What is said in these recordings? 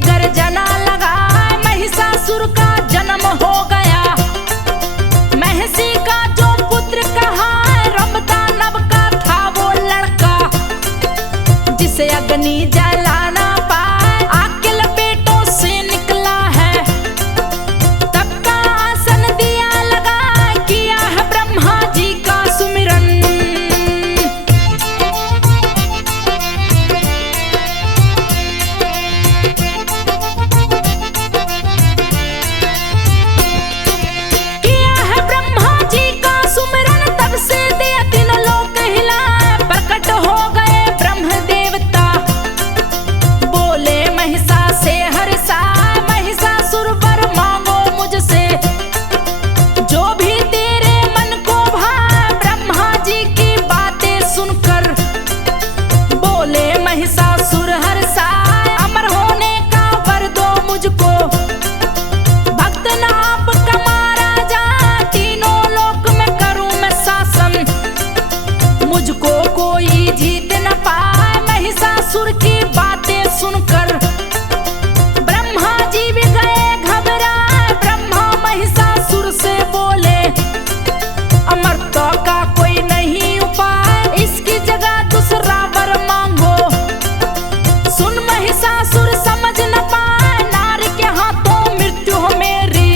गर्जना लगा, महिषासुर का जन्म हो गया। महसी का जो पुत्र कहा, रमदानव का था वो लड़का, जिसे अग्नि जला ना पाए, आग के लपेटों से निकला है। तब का आसन दिया लगा, किया है ब्रह्मा जी का सुमिरन। महिषासुर हर्षाए, अमर होने का वर दो मुझको। भक्त नाप कमारा जा, तीनों लोक में करूं मैं शासन। मुझको कोई जीत न पाए, महिषासुर की बातें सुनकर। ब्रह्मा जी भी गए घबराए, ब्रह्मा महिषासुर से बोले, अमरता का कोई नहीं उपाय, इसकी जगह दूसरा वर मांगो। सुन महिषासुर समझ न पाए, नारी के हाथों मृत्यु हो मेरी।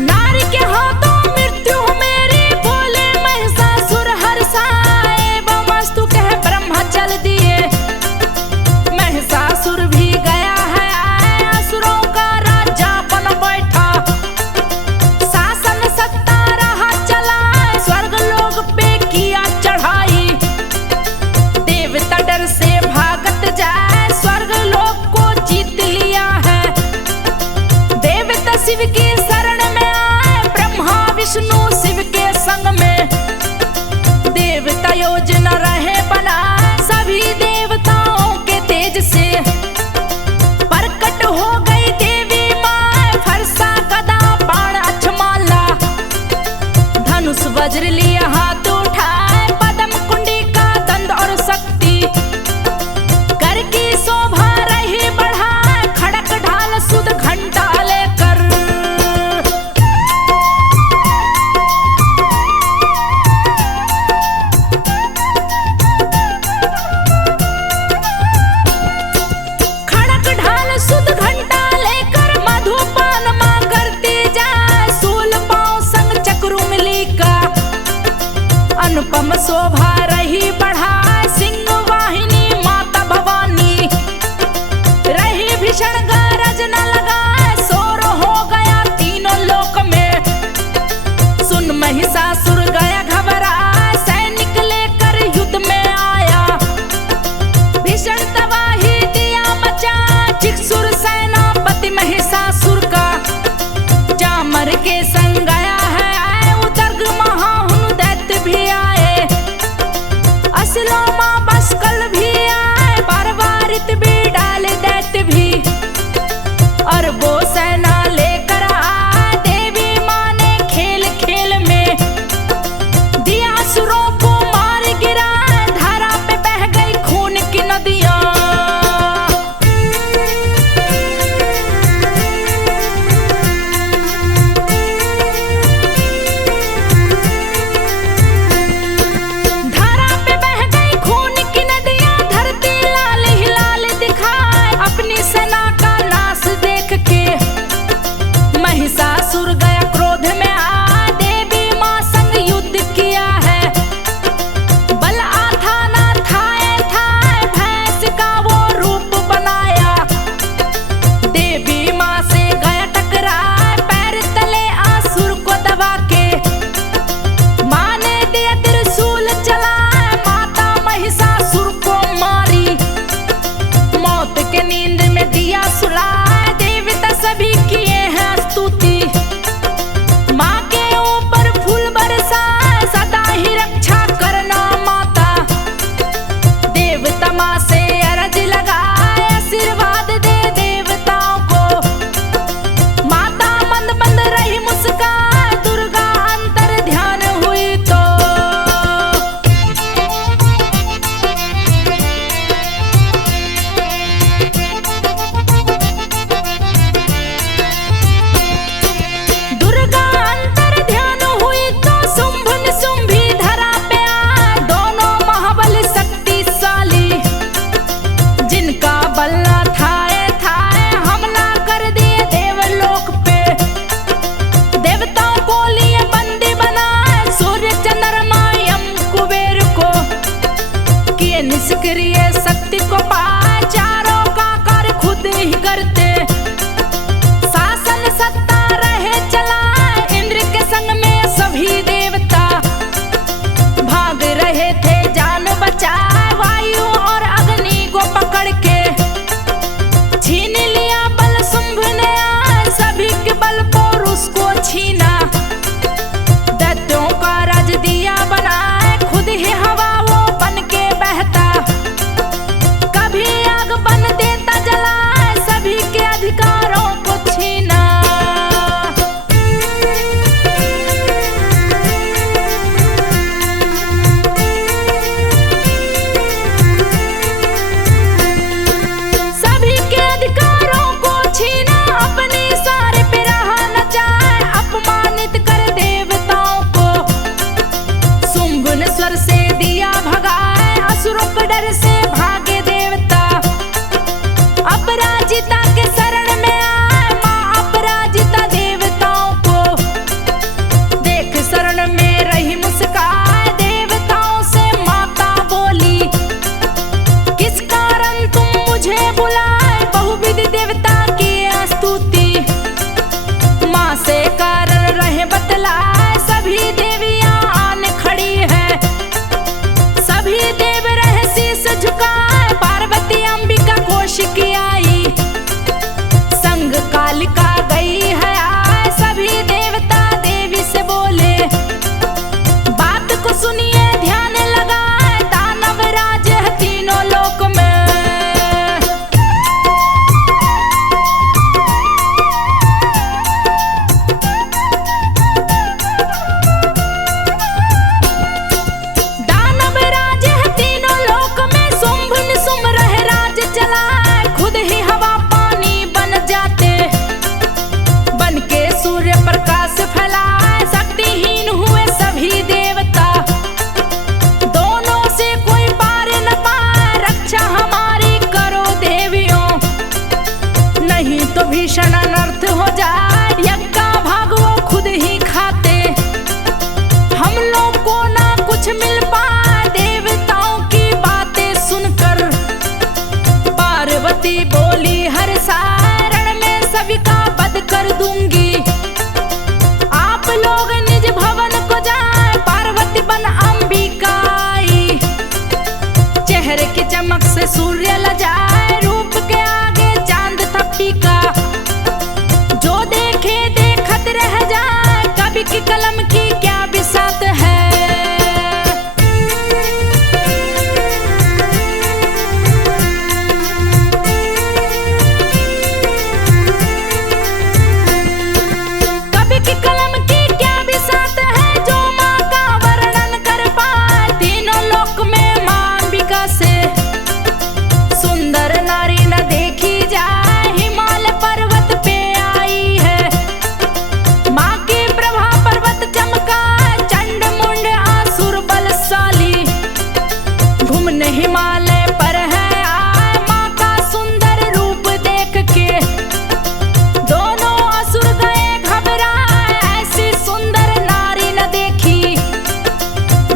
नारी के हाथों मृत्यु हो मेरी, बोले महिषासुर हर्षाए, बमस्तु कह ब्रह्मा चल दिए। महिषासुर भी गया है आए, असुरों का राजा बन बैठा। शासन सत्ता रहा चला, स्वर्ग लोक पे किया चढ़ाई। देवता डर से भागत जाए, स्वर्ग लोक को जीत लिया है। देवता शिव की शरण में आए, ब्रह्मा विष्णु शिव के संग में। देवता योजना रहे बना, सभी देवताओं के तेज से। प्रकट हो गई देवी माँ, फरसा गदा बाण अक्षमाला। धनुष वज्र लिया हाथ उठाए, पद्म कुंडी का दंड और शक्ति। कर की शोभा रही बढ़ाए, खड़क ढाल सुध घंटा लेकर। खड़क ढाल सुध घंटा लेकर, मधुपान मां करती जाए। सूल पांव संग चक्र उंगली का, अनुपम शोभा रही बढ़ाए। सिंह वाहिनी माता भवानी, रही भीषण गरज न लगाए। शोर हो गया तीनों लोक में, सुन महिषासुर गया घबराए। सैनिक लेकर युद्ध में आया, भीषण तबाही दिया मचा। चिक्षुर सेनापति महिषासुर का, चामर के संग गया है। उदग्र महाहुन दैत्य भी आए, असलोमा बस्कल भी आए। परवारित भी डाले दैत्य भी, और वो सेना लेकर आए। देवी माँ ने खेल खेल में, दिया असुरों को मार गिरा। धारा पे बह गई खून की नदियाँ। धारा पे बह गई निष्क्रिय शक्ति को पाए, चारों का कार्य खुद ही करते। शासन सत्ता रहे चलाए, इंद्र के संग में सभी देवता। भाग रहे थे जान बचाए, वायु और अग्नि को पकड़ के। छीन लिया बल शुंभ ने आए, सभी के बल पर उसको छीना। दैत्यों का राज दिया बनाए, खुद ही हवा वो बन के बहता। कभी आग बन देता जलाए, सभी के अधिकारों को छीना। सभी के अधिकारों को छीना, अपने सारे पे रहा न जाए, अपमानित कर देवताओं को। शुंभ ने स्वर से दिया भगाए, असुरों के डर से भागे देवता। अपराजिता के शरण में आए, मां अपराजिता देवताओं को। देख शरण में रही मुस्काए, देवताओं से माता बोली, किस कारण तुम मुझे बुलाए, बहुविध देवता की स्तुति। मां से कारण रहे बतलाए, सभी देवियां आने खड़ी है। सभी देव रहे शीश झुकाए, पार्वती अंबिका कोश की आई। संग कालिका गई है आए, सभी देवता देवी से बोले, बात को सुनिए ध्यान लगाए, दानव राज है तीनों लोक में। दानव राज है तीनों लोक में, शुंभ निशुंभ रहे राज चलाए, खुद ही हवा पानी बन जाते। बन के सूर्य प्रकाश फैलाए, शक्तिहीन हुए सभी देवता। दोनों से कोई पार न पाए, रक्षा हमारी करो देवियों, नहीं तो भीषण अनर्थ हो जाए। यज्ञ का भाग वो खुद ही खाते, हम लोग को ना कुछ मिल पाए, देवताओं की बातें सुनकर। पार्वती बोली हर सारण में सभी का वध कर दूंगी। आप लोग निज भवन को जाए, पार्वती बन अंबिका आई। चेहरे की चमक से सूर्य लजाए, रूप के आगे चांद था फीका। जो देखे देखत रह जाए, कवि की कलम की क्या बिसात है। कवि की कलम की क्या बिसात है, जो माँ का वर्णन कर पाए। तीनों लोक में माँ अंबिका से सुंदर नारी न देखी जाए, हिमालय पर्वत पे आई है। माँ की प्रभा पर्वत चमका, चंड मुंड आसुर बलशाली। घूमने हिमालय पर है आए, माँ का सुंदर रूप देख के। दोनों असुर गए घबराए, ऐसी सुंदर नारी न देखी।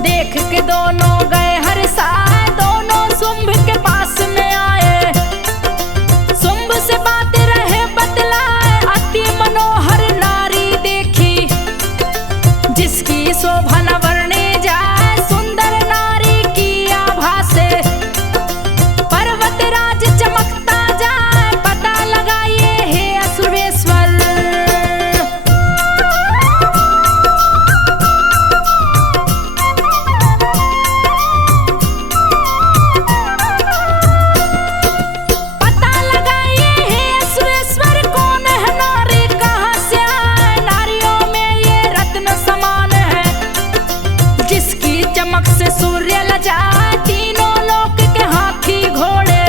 देख के दोनों गए हर्षाए, दोनों शुंभ के पास में आए। शुंभ से बात रहे बतलाए, अति मनोहर नारी देखी। जिसकी शोभा न वर्णे जाए, सुंदर नारी की आभा से। पर्वत राज चमकता जाए, पता लगाइए हे असुरेश्वर। पता लगाइए हे असुरेश्वर, कौन है नारी कहाँ से आए। नारियों में ये रत्न समान है, जिसकी चमक से सूर्य लजाए। तीनों लोक के हाथी घोड़े,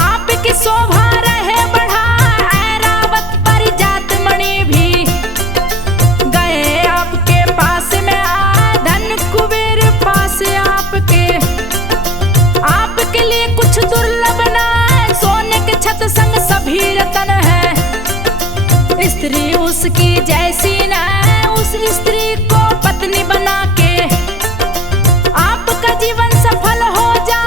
आपकी शोभा रहे बढ़ाए। ऐरावत परिजात मणि भी गए आपके पास में आए। धन कुबेर पास आपके, आपके लिए कुछ दुर्लभ न है। सोने के छत संग सभी रतन है, स्त्री उसकी जैसी न है। उस स्त्री को पत्नी बना के, आपका जीवन सफल हो जाए।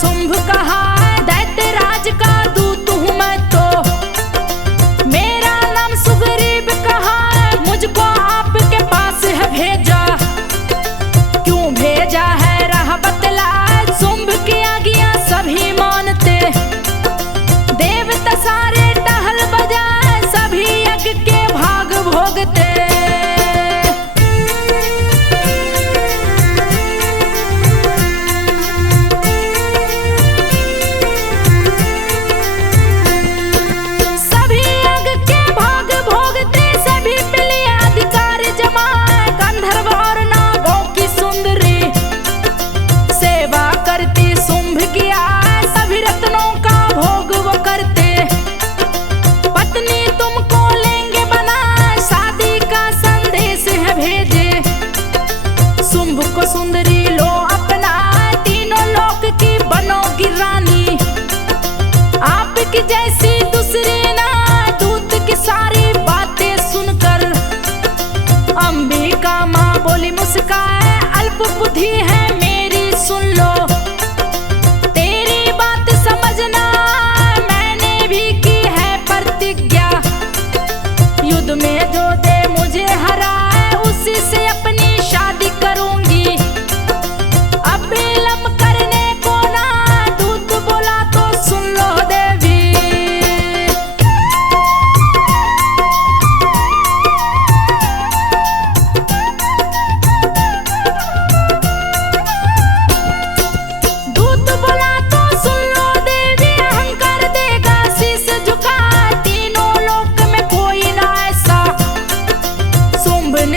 शुंभ कहा दैत्यराज का दूत हूँ मैं तो, मेरा नाम सुग्रीव कहा मुझको आपके पास है भेजा। क्यों भेजा है राह बतला, शुंभ की आज्ञा सभी मानते, देवता सारे टहल बजाए सभी यज्ञ के भाग भोगते। सुंदरी लो अपना, तीनों लोक की बनोगी रानी, आपकी जैसी दूसरी ना दूत की सारी बातें सुनकर। अंबिका माँ बोली मुस्काए अल्प बुद्धि है मेरी सुन लो, तेरी बात समझना मैंने भी की है प्रतिज्ञा, युद्ध में जो दे मुझे हराए उसी से अपनी शादी करूंगी।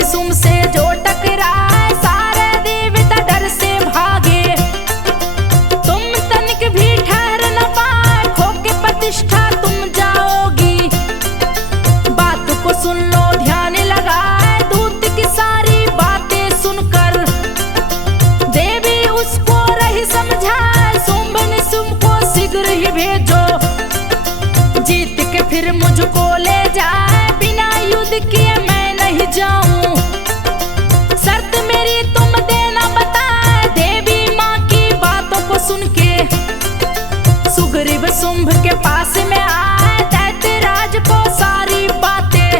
शुंभ से जो टकराए सारे देवता डर से भागे, तुम तनिक भी ठहर न पाए खोके प्रतिष्ठा तुम जाओगी। बात को सुन लो ध्यान लगाए दूत की सारी बातें सुनकर, देवी उसको रही समझाए शुंभ ने शुंभ को शीघ्र ही भेजो, जीत के फिर मुझको ले जाए बिना युद्ध किए मैं नहीं जाऊं। शर्त मेरी तुम देना बताए, देवी माँ की बातों को सुन के सुग्रीव शुंभ के पास में आए दैत्यराज को सारी बातें,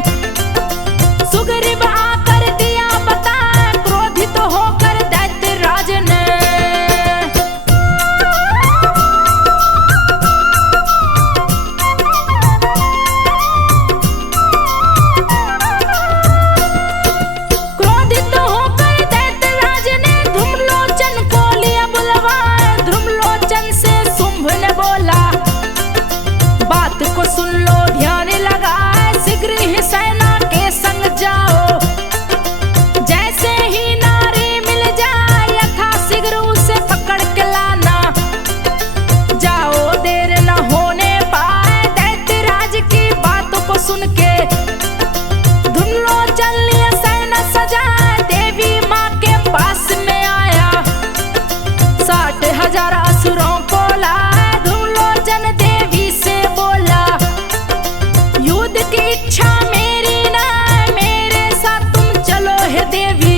सुग्रीव आकर दिया बताए क्रोधित होकर दैत्यराज ने। को सुन लो ध्यान लगाए शीघ्र ही सेना के संग जाओ, जैसे ही नारी मिल जाए यथा शीघ्र उसे पकड़ के लाना, जाओ देर न होने पाए। दैत्यराज की बातों को सुन के धुमलो चल लिया सेना सजाए, देवी माँ के पास में आया 60,000 असुरों को लाए, धुमलो जन देवी से बोला युद्ध की इच्छा मेरी ना मेरे साथ तुम चलो है देवी,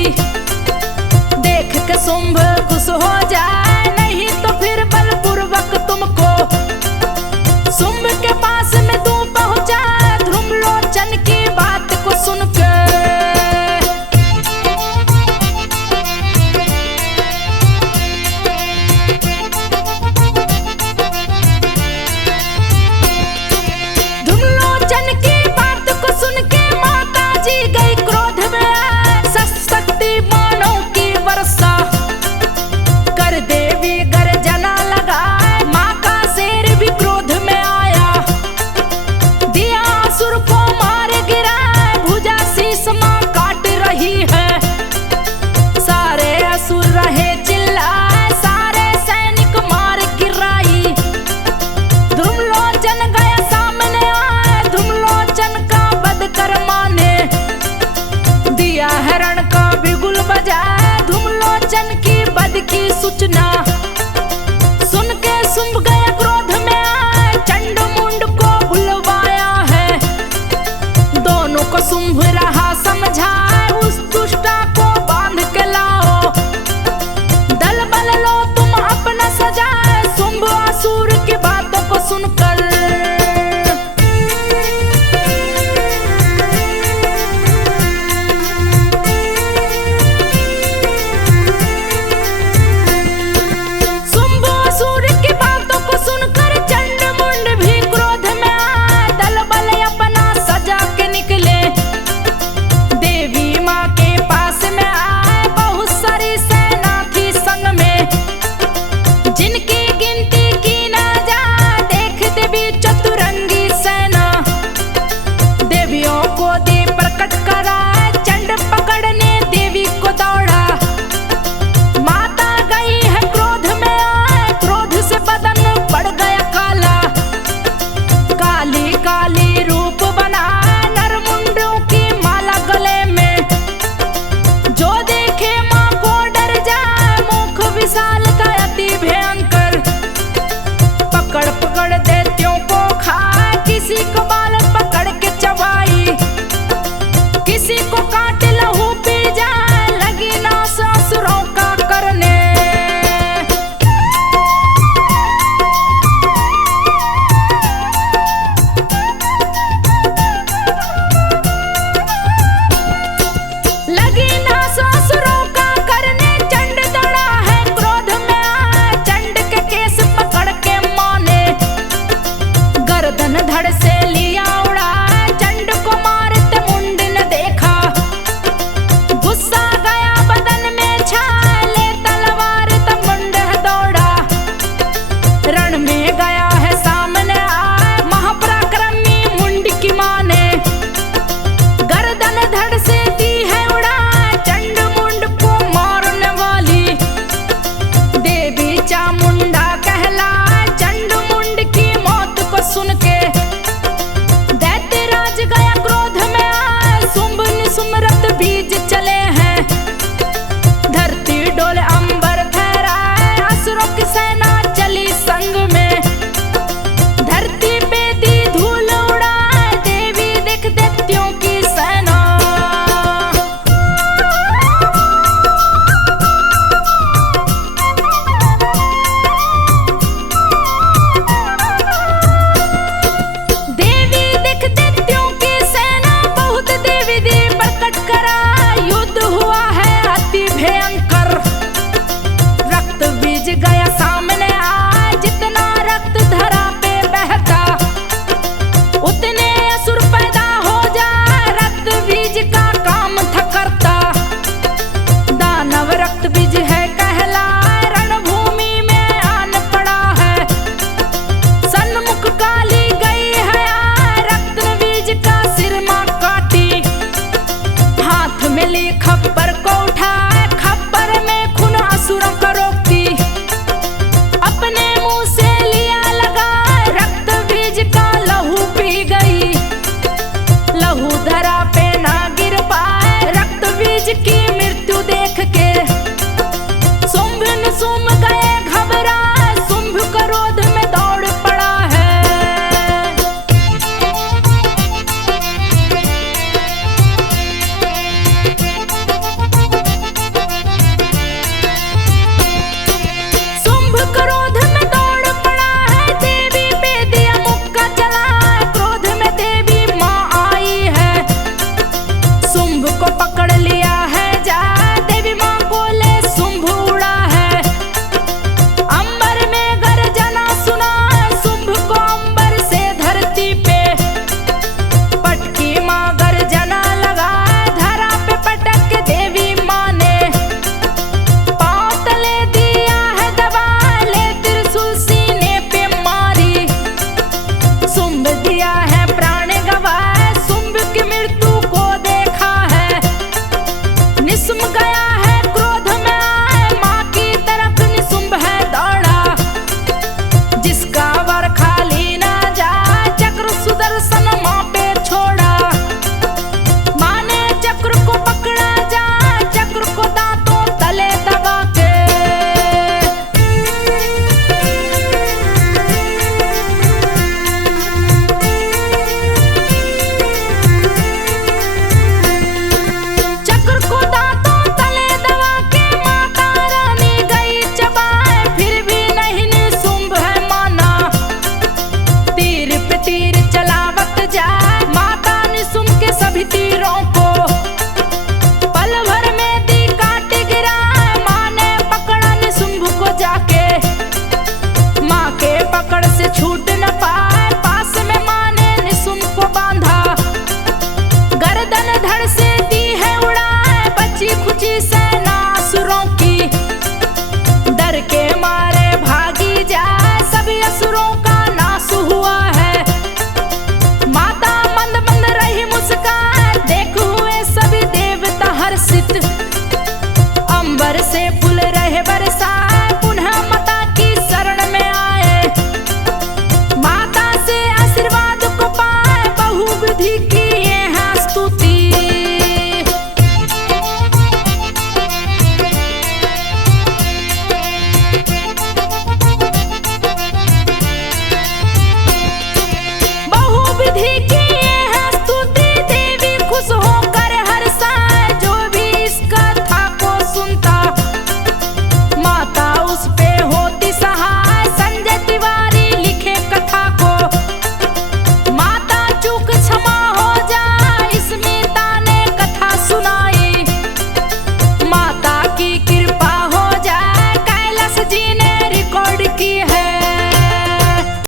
देख के शुंभ खुश हो जाए नहीं तो फिर बलपूर्वक तुमको शुंभ के पास में तू पहुंचा। धूम्रलोचन की बात को सुन के गया